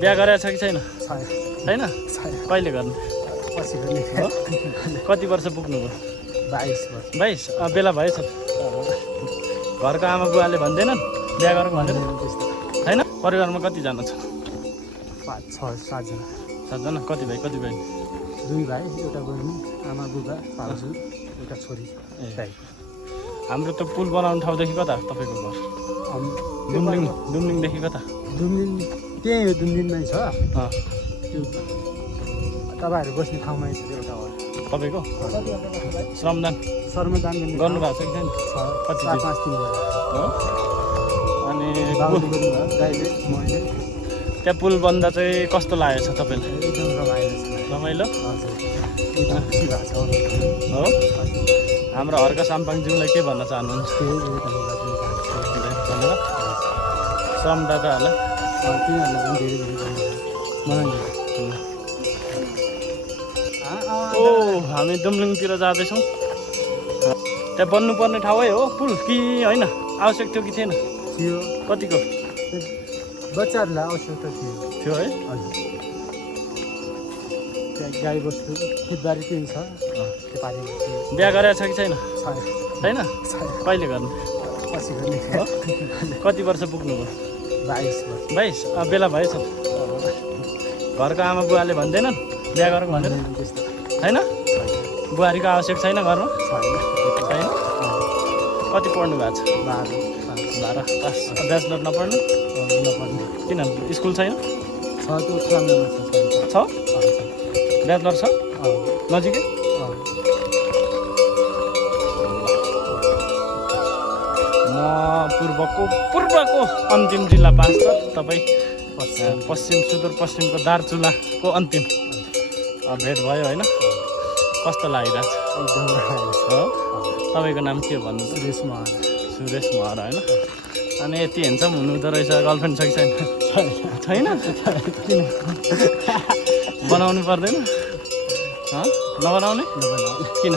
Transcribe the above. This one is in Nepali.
बिहा गरेको छ कि छैन? छैन। छैन? कहिले गर्नु? पछि पनि कति वर्ष पुग्नुभयो? 22 वर्ष। 22? बेला भएछ। घरको आमा बुवाले भन्दैनन् बिहा गरौँ भनेर? छैन? परिवारमा कतिजना छ? 5, 6, 7 जना। 7 जना? कति भाइ कति बहिनी? 2 भाइ, एउटा बहिनी, आमा बुबा, भाउजू, एउटा छोरी। ए हाम्रो त पुल बनाउने ठाउँदेखि कता तपाईँको घर? दुमलिङदेखि कता? दुमलिङ त्यही हो, दुमलिङमै छ। अँ त्यो तपाईँहरू बस्ने ठाउँमै छ एउटा हो। तपाईँको श्रमदान शर्मदान गर्नुभएको छ कि छैन? कति 4-5 दिन भयो। हो? अनि बाबुले गर्नुभयो, दाइले, मैले। त्यहाँ पुल बन्दा चाहिँ कस्तो लागेको छ तपाईँलाई? एकदम रमाइलो छ। रमाइलो? हजुर, एकदम खुसी भएको छ। हो? हाम्रो हर्क साम्पाङज्यूलाई के भन्न चाहनुहुन्छ? धन्यवाद। श्रम दादाहरूलाई तिनीहरूलाई पनि धेरै धेरै धन्यवाद। मलाई ओ हामी दुमलिङतिर जाँदैछौँ। त्यहाँ बन्नुपर्ने ठाउँै हो पुल कि होइन? आवश्यक थियो कि थिएन? थियो। कतिको बच्चाहरूलाई आवश्यकता थियो है? हजुर, त्यहाँ गाई बस्तु खेतबारी पनि छ। त्यो पानी बिहा गरेको छ कि छैन? छैन। छैन? कहिले गर्नु? पछि पनि कति वर्ष पुग्नुभयो? 22 वर्ष। 22? बेला भएछ। घरको आमा बुवाले भन्दैनन् बिहा गरौँ भनेर? छैन? बुहारीको आवश्यक छैन घरमा? छैन? कति पढ्नु भएको छ? 12 पास। ब्याचलर नपढ्नु? नपर्ने। किन स्कुल छैन? छ त्यो प्राङ्गणमा छ? ब्याचलर छ नजिकै? म पूर्वको अन्तिम जिल्ला पास छ। तपाईँ पश्चिम सुदूरपश्चिमको दार्चुलाको अन्तिम भेट भयो होइन? कस्तो लागिरहेछ? एकदम रमाइलो छ। हो? तपाईँको नाम के हो भन्नु? सुरेश महर। सुरेश महर होइन? अनि यति हेन्सम हुनुहुँदो रहेछ। गर्लफ्रेन्ड छ कि छैन? छैन? किन बनाउनु पर्दैन? नबनाउने? किन?